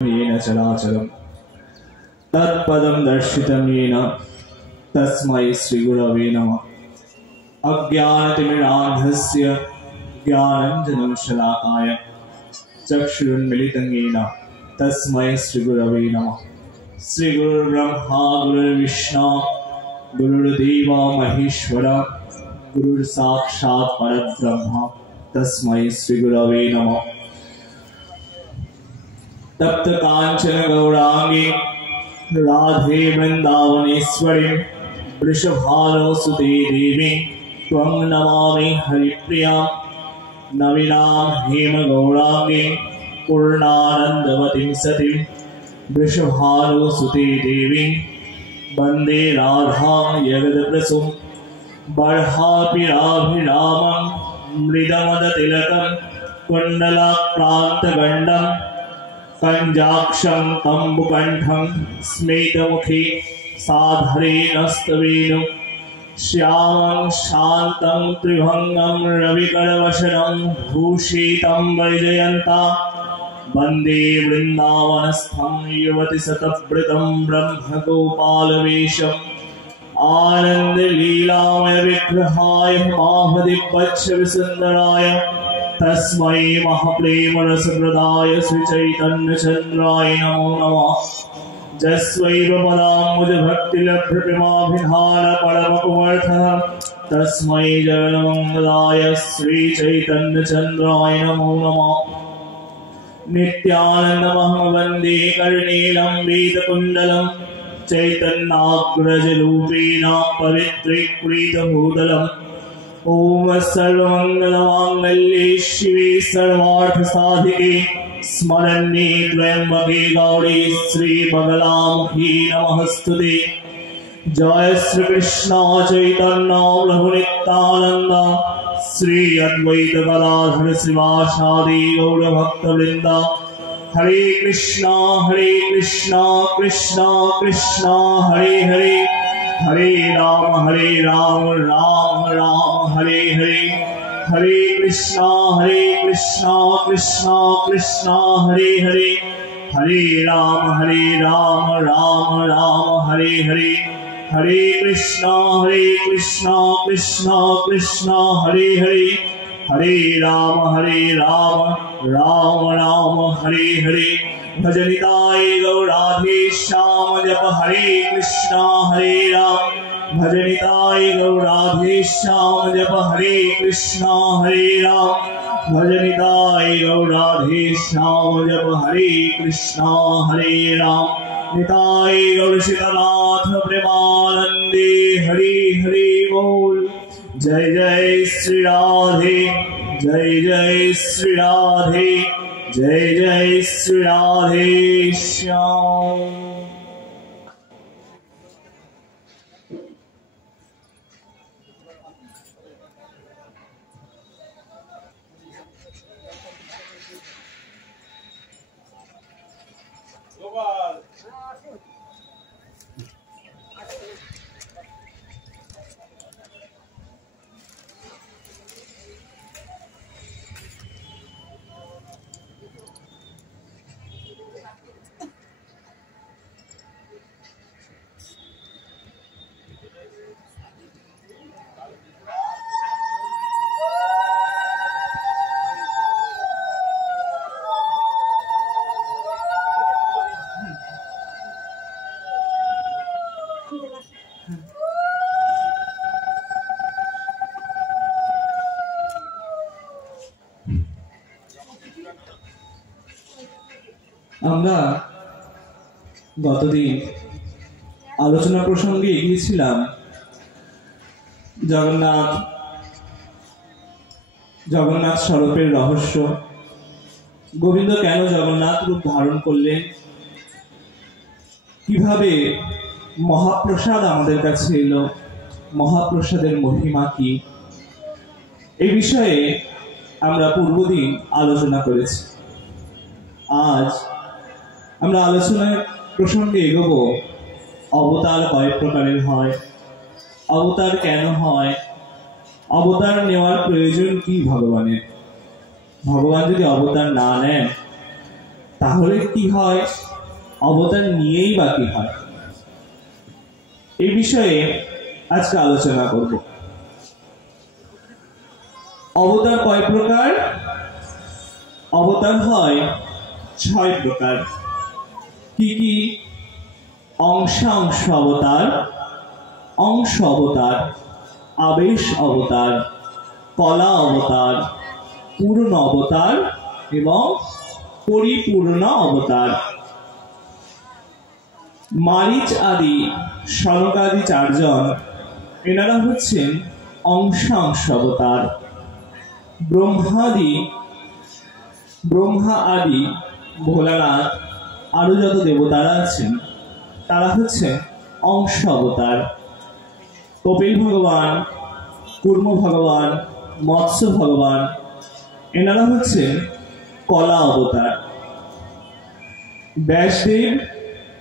येन चराचरं तत्पदं दर्शितं येन तस्मै श्रीगुरवे नमः। अज्ञानतिमिरान्धस्य ज्ञानाञ्जनं शलाकाय चक्षुरुन्मीलितं येन तस्मै श्रीगुरवे नमः। श्रीगुरुर्ब्रह्मा गुरुर्विष्णु गुरुर्देवो महेश्वरः गुरुर्साक्षात् परब्रह्म तस्मै श्रीगुरवे नमः। तप्त कांचन गौरांगी राधे वृंदावनेश्वरी वृषभानुसुते देवी त्वं नमामि हरिप्रिया। नवीनां हेम गौरांगी पूर्णानंदवतीं सतीं वृषभानुसुते देवी वंदे राधां जगत्प्रसूं। बर्हापिराभिरामं मृदमदतिलकं कुण्डलाक्रान्तगण्डं कञ्जाक्षं कम्बुकण्ठं स्मितमुखी साधरेणस्तवेनु। श्यामं शान्तं त्रिभङ्गं रविकरवशनं भूषितं वैजयन्ता वन्दे वृन्दावनस्थं युवतिशतवृतं ब्रह्मगोपालवेशम्। आनन्दलीलामय विग्रहाय महादिव्यच्छविसुन्दराय तस्मै महाप्रेमरसप्रदाय श्रीचैतन्यचन्द्राय नमो नमः। जस्वैव पदाम्बुजभक्तिलभ्रतिमाभिधानपरमकुमर्थः तस्मै जगन्मङ्गलाय श्रीचैतन्यचन्द्राय नमो नमः। नित्यानन्दमहं वन्दे कर्णीलं वेदकुण्डलं चैतन्याग्रजरूपेण पवित्रीकृतभूतलम्। ओम सर्वमंगलमांगल्ये शिवे सर्वार्थसाधिके स्मरण्ये त्र्यंबके गौरी श्रीमंगलामुखी नमस्तुते। जय श्री कृष्ण चैतन्य प्रभु नित्यानंद श्री अद्वैत गदाधर श्रीवासादि गौर भक्तवृंद। हरे कृष्णा कृष्णा कृष्णा हरे हरे हरे राम राम राम हरे हरे। हरे कृष्णा कृष्णा कृष्णा हरे हरे हरे राम राम राम हरे हरे। हरे कृष्णा कृष्णा कृष्णा हरे हरे हरे राम राम हरे हरे। भजनिताय गौराधे श्याम जप हरे कृष्णा हरे राम। भजनिताय गौराधे श्याम जप हरे कृष्णा हरे राम। भजनिताय गौराधे श्याम जप हरे कृष्णा हरे राम। निताय गौरशीतनाथ प्रेमानंदे हरि हरि बोल। जय जय श्री राधे जय जय श्री राधे जय जय श्री राधे श्याम। আমরা গতদিন আলোচনা প্রসঙ্গে এগিয়েছিলাম জগন্নাথ স্বরূপের রহস্য। গোবিন্দ কেন জগন্নাথ রূপ ধারণ করলেন, কিভাবে মহাপ্রসাদ আমাদের কাছে এলো, মহাপ্রসাদের মহিমা কি, এই বিষয়ে আমরা পূর্বদিন আলোচনা করেছি। আজ আমরা আলোচনার প্রসঙ্গে এগোবো অবতার কয় প্রকারের হয়, অবতার কেন হয়, অবতার নেওয়ার প্রয়োজন কি ভগবানের। ভগবান যদি অবতার না নেন তাহলে কি হয়, অবতার নিয়েই বা কি হয়, এই বিষয়ে আজকে আলোচনা করব। অবতার কয় প্রকার? অবতার হয় 6 প্রকার। কি কি? অংশাংশ অবতার, অংশ অবতার, আবেশ অবতার, কলা অবতার, পূর্ণ অবতার এবং পরিপূর্ণ অবতার। মারিচ আদি, সনকাদি 4 জন, এনারা হচ্ছেন অংশাংশ অবতার। ব্রহ্মা আদি, ভোলানাথ, আরো যত দেবতারা আছেন তারা হচ্ছে অংশ অবতার। কপিল ভগবান, কুর্ম ভগবান, মৎস্য ভগবান, এনারা হচ্ছে কলা অবতার। ব্যাসদেব,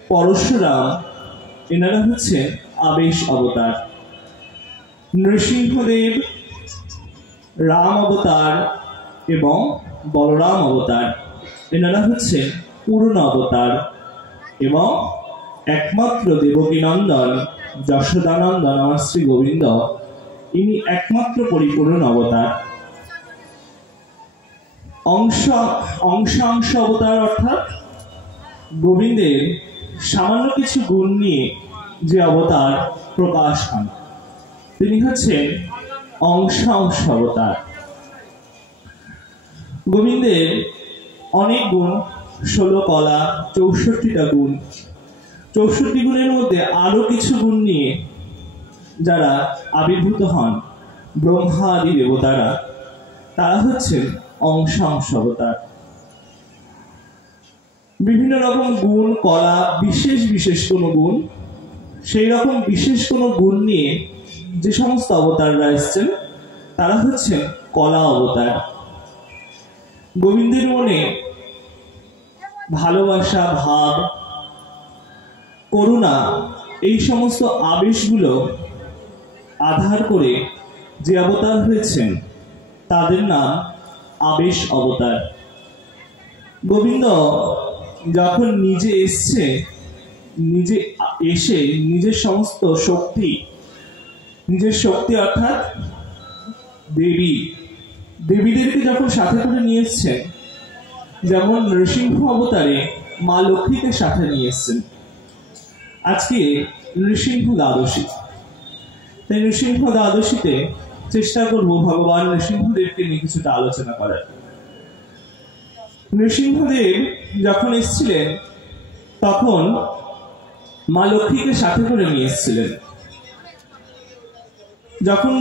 পরশুরাম, এনারা হচ্ছে আবেশ অবতার। নৃসিংহদেব, রাম অবতার এবং বলরাম অবতার, এনারা হচ্ছে পূর্ণ অবতার। এবং একমাত্র দেবকী নন্দন, যশোদানন্দন আমার শ্রী গোবিন্দ, ইনি একমাত্র পরিপূর্ণ অবতার। অংশাংশ অবতার অর্থাৎ গোবিন্দের সামান্য কিছু গুণ নিয়ে যে অবতার প্রকাশ পান, তিনি হচ্ছেন অংশাংশ অবতার। গোবিন্দের অনেক গুণ, 16 কলা, 64টা গুণ। 64 গুণের মধ্যে আরো কিছু গুণ নিয়ে যারা আবির্ভূত হন, ব্রহ্মা আদি দেবতারা, তারা হচ্ছেন অংশাংশ অবতার। বিভিন্ন রকম গুণ, কলা, বিশেষ কোনো গুণ, সেই রকম বিশেষ কোনো গুণ নিয়ে যে সমস্ত অবতাররা এসছেন তারা হচ্ছেন কলা অবতার। গোবিন্দের মনে ভালোবাসা, ভাব, করুণা, এই সমস্ত আবেশগুলো আধার করে যে অবতার হয়েছেন তাদের নাম আবেশ অবতার। গোবিন্দ যখন নিজে এসে নিজের সমস্ত নিজের শক্তি অর্থাৎ দেবীদেরকে যখন সাথে করে নিয়ে এসছেন, যেমন নৃসিংহ অবতারে মা লক্ষ্মীকে সাথে নিয়ে এসছেন। আজকে নৃসিংহ দ্বাদশী, তাই নৃসিংহ দ্বাদশীতে চেষ্টা করব ভগবান নৃসিংহদেবকে নিয়ে কিছুটা আলোচনা করার। নৃসিংহদেব যখন এসেছিলেন তখন মা লক্ষ্মীকে সাথে করে নিয়ে এসেছিলেন। যখন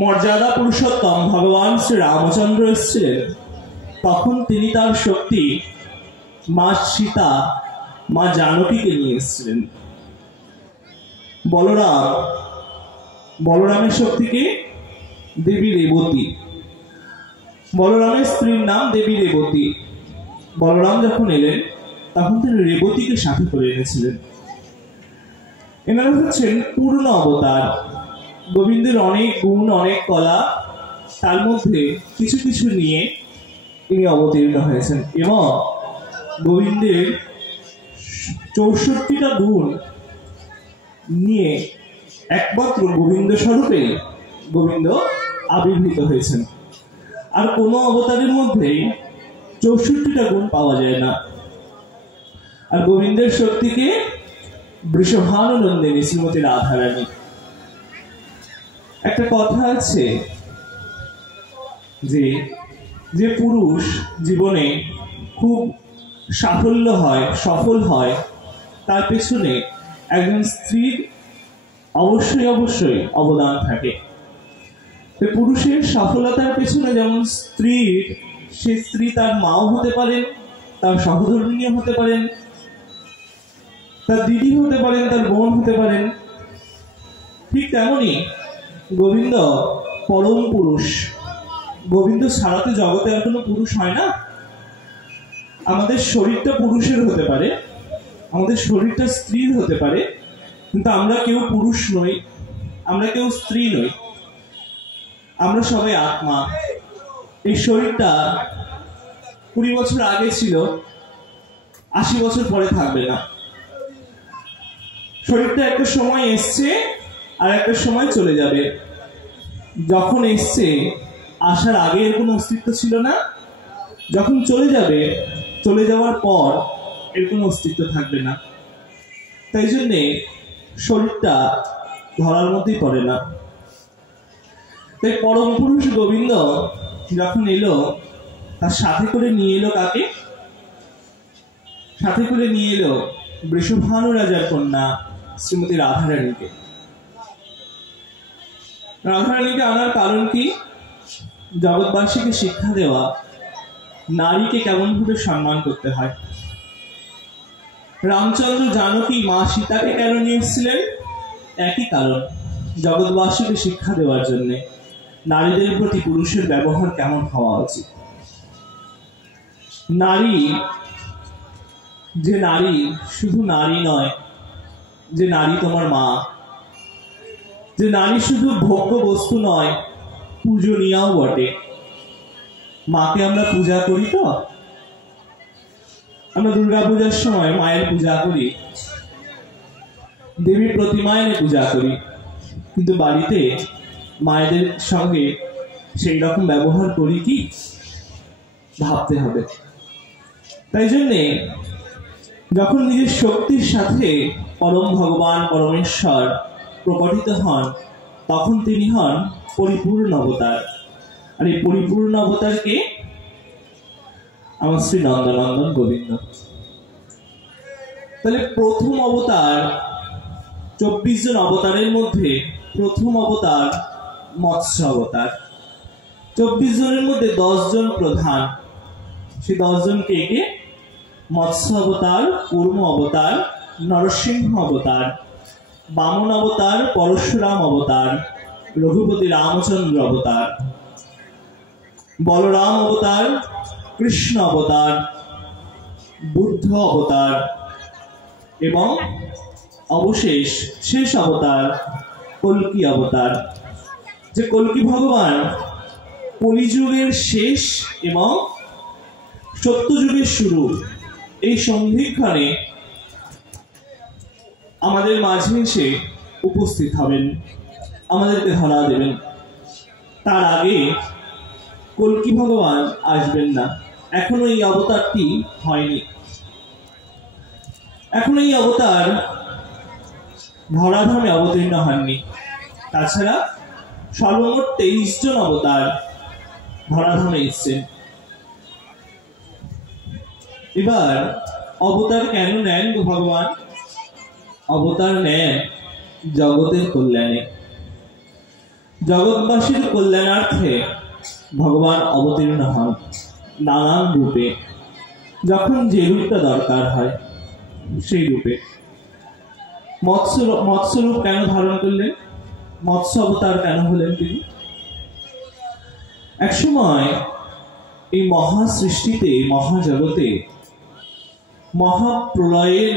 মর্যাদা পুরুষোত্তম ভগবান শ্রী রামচন্দ্র এসেছিলেন তখন তিনি তার শক্তি মা সীতা, মা জানকীকে নিয়ে এসেছিলেন। বলরামের শক্তিকে দেবী রেবতী, বলরামের স্ত্রীর নাম দেবী রেবতী। বলরাম যখন এলেন তখন তিনি রেবতীকে সাথে করে এনেছিলেন। এনারা হচ্ছেন পূর্ণ অবতার। গোবিন্দের অনেক গুণ, অনেক কলা, তার মধ্যে কিছু কিছু নিয়ে তিনি অবতীর্ণ হয়েছেন এবং গোবিন্দের 64টা গুণ নিয়ে একমাত্র গোবিন্দ স্বরূপে গোবিন্দ আবির্ভূত হয়েছেন। আর কোন অবতারের মধ্যেই 64টা গুণ পাওয়া যায় না। আর গোবিন্দের শক্তিকে বৃষভানুনন্দিনী শ্রীমতী রাধারানী। একটা কথা আছে যে পুরুষ জীবনে খুব সফল হয় তার পেছনে একজন স্ত্রীর অবশ্যই অবদান থাকে। পুরুষের সফলতার পেছনে যেমন সে স্ত্রী তার মাও হতে পারেন, তার সহধর্মিণীও হতে পারেন, তার দিদি হতে পারেন, তার বোন হতে পারেন, ঠিক তেমনি গোবিন্দ পরম পুরুষ। গোবিন্দ ছাড়াতে জগতে আর কোনো পুরুষ হয় না। আমাদের শরীরটা পুরুষের হতে পারে, আমাদের শরীরটা স্ত্রীর হতে পারে, কিন্তু আমরা কেউ পুরুষ নই, আমরা কেউ স্ত্রী নই, আমরা সবাই আত্মা। এই শরীরটা 20 বছর আগে ছিল, 80 বছর পরে থাকবে না। শরীরটা একটা সময় এসছে আর একটা সময় চলে যাবে। যখন এসছে আসার আগে এর কোনো অস্তিত্ব ছিল না, যখন চলে যাবে, চলে যাওয়ার পর এর কোনো অস্তিত্ব থাকবে না। তাই জন্যে শরীরটা ধরার মধ্যেই পড়ে না। তাই পরম পুরুষ গোবিন্দ যখন এলো, তার সাথে করে নিয়ে এলো কাকে? সাথে করে নিয়ে এলো বৃষভানু রাজার কন্যা শ্রীমতী রাধারানীকে। রাধারানীকে আনার কারণ কি? জগৎবাসীকে শিক্ষা দেওয়া নারীকে কেমন ভাবে সম্মান করতে হয়। রামচন্দ্র জানকী মা সীতাকে কেন নিয়ে এসেছিলেন? একই কারণ, জগৎবাসীকে শিক্ষা দেওয়ার জন্য নারীদের প্রতি পুরুষের ব্যবহার কেমন হওয়া উচিত। নারী যে নারী শুধু নারী নয়, যে নারী তোমার মা, যে নারী শুধু ভোগ্য বস্তু নয়, পূজনীয়াও বটে। মাকে আমরা পূজা করি তো, আমরা দুর্গা পূজার সময় মায়ের পূজা করি, দেবীর প্রতিমায় পূজা করি, কিন্তু বাড়িতে মায়েদের সঙ্গে সেই রকম ব্যবহার করি কি? ভাবতে হবে। তাই জন্যে যখন নিজের শক্তির সাথে পরম ভগবান পরমেশ্বর প্রকটিত হন, তখন তিনি হন পরিপূর্ণ অবতার। আর এই পরিপূর্ণ অবতারকে আমার শ্রী নন্দনন্দন গোবিন্দ। তাহলে প্রথম অবতার, 24 জন অবতারের মধ্যে প্রথম অবতার মৎস্য অবতার। 24 জনের মধ্যে 10 জন প্রধান। সেই 10 জন কে কে? মৎস্য অবতার, কূর্ম অবতার, নরসিংহ অবতার, বামন অবতার, পরশুরাম অবতার, রঘুপতি রামচন্দ্র অবতার, বলরাম অবতার, কৃষ্ণ অবতার, বুদ্ধ অবতার এবং অবশেষ শেষ অবতার কল্কি অবতার। যে কল্কি ভগবান কলিযুগের শেষ এবং সত্যযুগের শুরু, এই সন্ধিক্ষণে আমাদের মাঝে এসে উপস্থিত হবেন, আমাদেরকে ধরা দেবেন। তার আগে কল্কি ভগবান আসবেন না। এখনো এই অবতারটি হয়নি। এখনো এই অবতার ধরাধামে অবতীর্ণ হননি। তাছাড়া সর্বমোট 23 জন অবতার ধরাধামে এসছেন। এবার অবতার কেন নেন ভগবান? অবতার নেন জগতের কল্যাণে, জগৎবাসীর কল্যাণার্থে ভগবান অবতীর্ণ হন নানান রূপে। যখন যে রূপটা দরকার হয় সেই রূপে। মৎস্য রূপ কেন ধারণ করলেন? মৎস্য অবতার কেন হলেন তিনি? একসময় এই মহা সৃষ্টিতে, মহাজগতে মহাপ্রলয়ের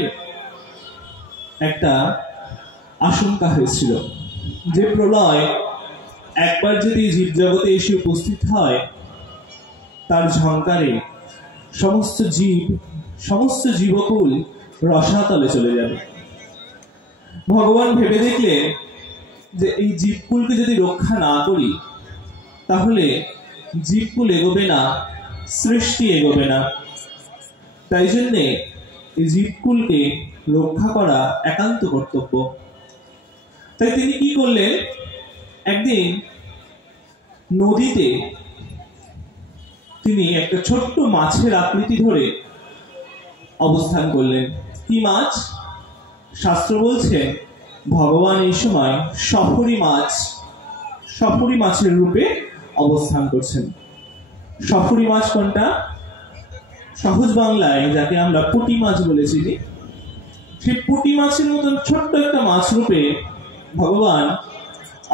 একটা আশঙ্কা হয়েছিল। যে প্রলয় একবার যদি জীবজগতে এসে উপস্থিত হয়, তার ঝঙ্কারে সমস্ত জীবকুল রসাতলে চলে যাবে। ভগবান ভেবে দেখলেন যে এই জীবকুলকে যদি রক্ষা না করি, তাহলে জীবকুল এগোবে না, সৃষ্টি এগোবে না। তাই জন্যে এই জীবকুলকে রক্ষা করা একান্ত কর্তব্য। তাই তিনি কি করলেন? একদিন নদীতে তিনি একটা ছোট্ট মাছের আকৃতি ধরে অবস্থান করলেন। কি মাছ? শাস্ত্র বলছে ভগবান এই সময় সফরি মাছের রূপে অবস্থান করছেন। সফরি মাছ কোনটা? সহজ বাংলায় যাকে আমরা পুঁটি মাছ বলেছি, সেই পুঁটি মাছের মতন ছোট্ট একটা মাছ রূপে ভগবান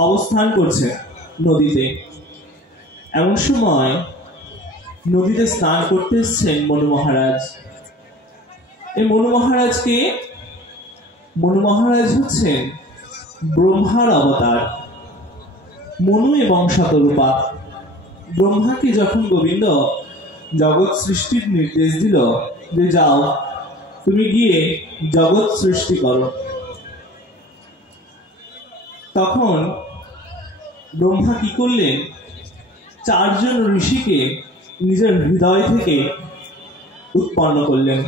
অবস্থান করছে নদীতে। এমন সময় নদীতে স্নান করতে এসছেন মনু মহারাজ। এই মনু মহারাজ হচ্ছেন ব্রহ্মার অবতার, মনু এবং শতরূপা। ব্রহ্মাকে যখন গোবিন্দ জগৎ সৃষ্টির নির্দেশ দিল যে যাও তুমি গিয়ে জগৎ সৃষ্টি করো। তখন ব্রহ্মা কি করলেন, 4 জন ঋষিকে নিজের হৃদয় থেকে উৎপন্ন করলেন,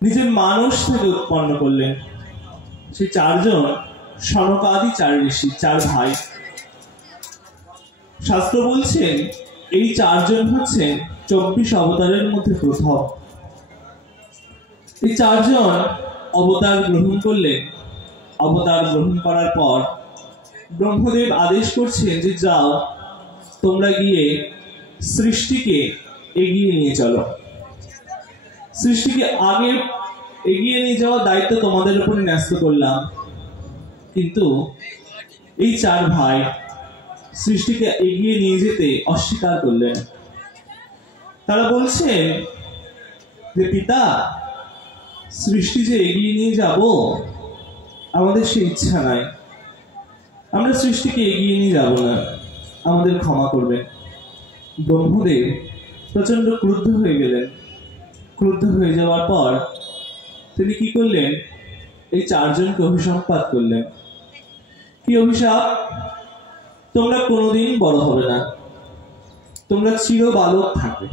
নিজের মানস থেকে উৎপন্ন করলেন। সেই 4 জন সনকাদি 4 ঋষি, 4 ভাই। শাস্ত্র বলছেন এই 4 জন হচ্ছেন 24 অবতারের মধ্যে প্রথম। এই 4 জন অবতার গ্রহণ করলেন। অবতার গ্রহণ করার পর ব্রহ্মদেব আদেশ করছেন যে যাও, তোমরা গিয়ে সৃষ্টিকে এগিয়ে নিয়ে চলো। সৃষ্টিকে আগে এগিয়ে নিয়ে যাওয়ার দায়িত্ব তোমাদের উপরে ন্যস্ত করলাম। কিন্তু এই 4 ভাই সৃষ্টিকে এগিয়ে নিয়ে যেতে অস্বীকার করলেন। তারা বলছেন যে পিতা, সৃষ্টি যে এগিয়ে নিয়ে যাব, আমাদের সে ইচ্ছা নাই, আমরা সৃষ্টিকে এগিয়ে নিয়ে যাব না, আমাদের ক্ষমা করবেন। ব্রহ্মদেব প্রচন্ড ক্রুদ্ধ হয়ে গেলেন। ক্রুদ্ধ হয়ে যাওয়ার পর তিনি কি করলেন, এই 4 জনকে অভিসম্পাত করলেন। কি অভিশাপ? তোমরা কোনোদিন বড় হবে না, তোমরা চির বালক থাকবে।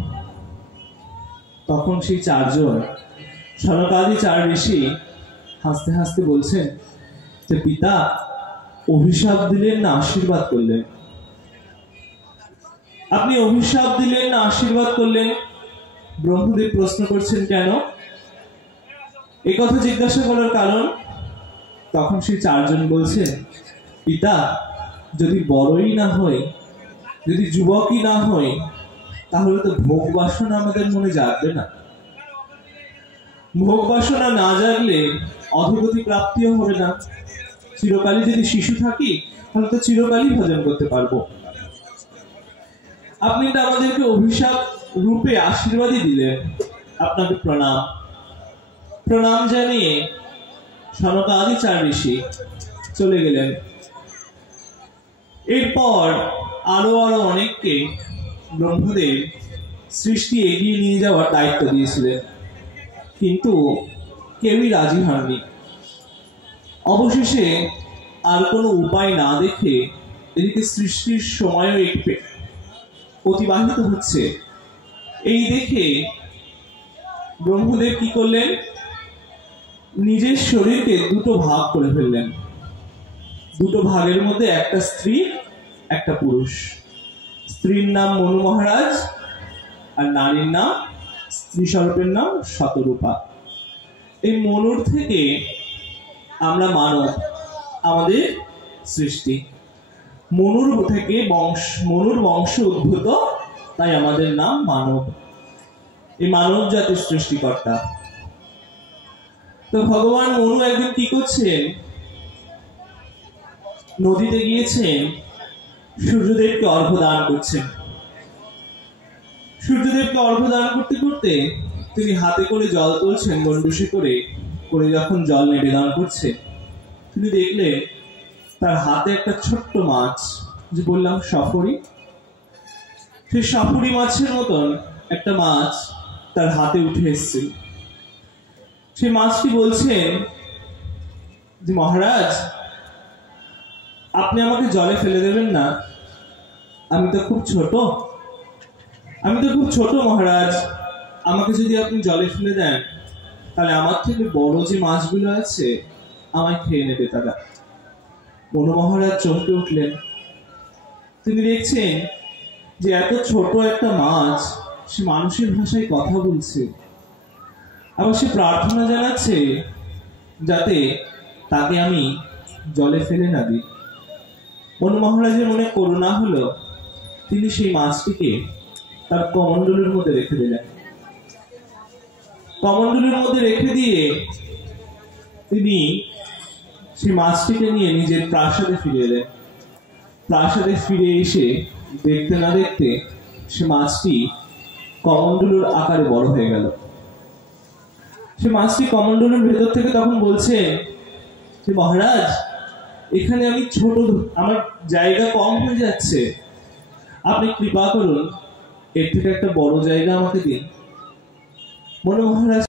তখন সেই 4 জন সনকাদি 4 ঋষি হাসতে হাসতে বলছেন যে পিতা, অভিশাপ দিলেন না আশীর্বাদ করলেন? আপনি অভিশাপ দিলেন না আশীর্বাদ করলেন? ব্রহ্মদেব প্রশ্ন করছেন কেন? এই কথা জিজ্ঞাসা করার কারণ, তখন সেই 4 জন বলছেন পিতা, যদি বড়ই না হই, যদি যুবকই না হই, তাহলে তো ভোগ বাসনা আমাদের মনে জাগবে না। ভোগ বাসনা না জাগলে অধোগতি প্রাপ্তিও হবে না। চিরকালই যদি শিশু থাকি, তাহলে তো চিরকালই ভজন করতে পারবো। আপনি তো আমাদেরকে অভিশাপ রূপে আশীর্বাদই দিলেন, আপনাকে প্রণাম। প্রণাম জানিয়ে সনকাদি 4 ঋষি চলে গেলেন। এরপর আরো অনেককে ব্রহ্মদেব সৃষ্টি এগিয়ে নিয়ে যাওয়ার দায়িত্ব দিয়েছিলেন, কিন্তু কেউই রাজি হননি। অবশেষে আর কোনো উপায় না দেখে এদিকে সৃষ্টির সময়ও একটু অতিবাহিত হচ্ছে, এই দেখে ব্রহ্মদেব কি করলেন, নিজের শরীরকে 2 ভাগ করে ফেললেন। 2 ভাগের মধ্যে একটা স্ত্রী, একটা পুরুষ। স্ত্রীর নাম মনু মহারাজ, আর নারীর নাম, স্ত্রী স্বরূপের নাম শতরূপা। এই মনুর থেকে আমরা মানব, আমাদের সৃষ্টি। মনুর থেকে মনুর বংশ উদ্ভূত, তাই আমাদের নাম মানব। এই মানব জাতির সৃষ্টিকর্তা। তো ভগবান মনু একদিন কি করছেন, নদীতে গিয়েছেন, সূর্যদেবকে অর্ঘ্য দান করছেন। সূর্যদেবকে অর্ঘ্য দান করতে করতে তিনি হাতে করে জল তুলছেন, গন্ডুসি করে করে যখন জল নিবেদন করছে, তিনি দেখলেন তার হাতে একটা ছোট্ট মাছ, যে বললাম সফরি, সেই সফরি মাছের মতন একটা মাছ তার হাতে উঠে এসছে। সেই মাছটি বলছেন যে মহারাজ, আপনি আমাকে জলে ফেলে দেবেন না, আমি তো খুব ছোট মহারাজ। আমাকে যদি আপনি জলে ফেলে দেন, তাহলে আমার থেকে বড় যে মাছগুলো আছে আমায় খেয়ে নেবে তারা। মনু মহারাজ চমকে উঠলেন। তিনি দেখছেন যে এত ছোট একটা মাছ সে মানুষের ভাষায় কথা বলছে, আবার সে প্রার্থনা জানাচ্ছে যাতে তাকে আমি জলে ফেলে না দিই। মনু মহারাজের মনে করুণা হলো, তিনি সেই মাছটিকে তার কমণ্ডলের মধ্যে রেখে দিলেন। কমণ্ডলের মধ্যে রেখে দিয়ে তিনি সেই মাছটিকে নিয়ে নিজের প্রাসাদে ফিরে এলেন। প্রাসাদে ফিরে এসে দেখতে না দেখতে সে মাছটি কমণ্ডলুর আকারে বড় হয়ে গেল। সে মাছটি কমণ্ডলুর ভেতর থেকে তখন বলছে যে মহারাজ, এখানে আমি ছোট, আমার জায়গা কম হয়ে যাচ্ছে, আপনি কৃপা করুন, এর থেকে একটা বড় জায়গা আমাকে দিন। মনু মহারাজ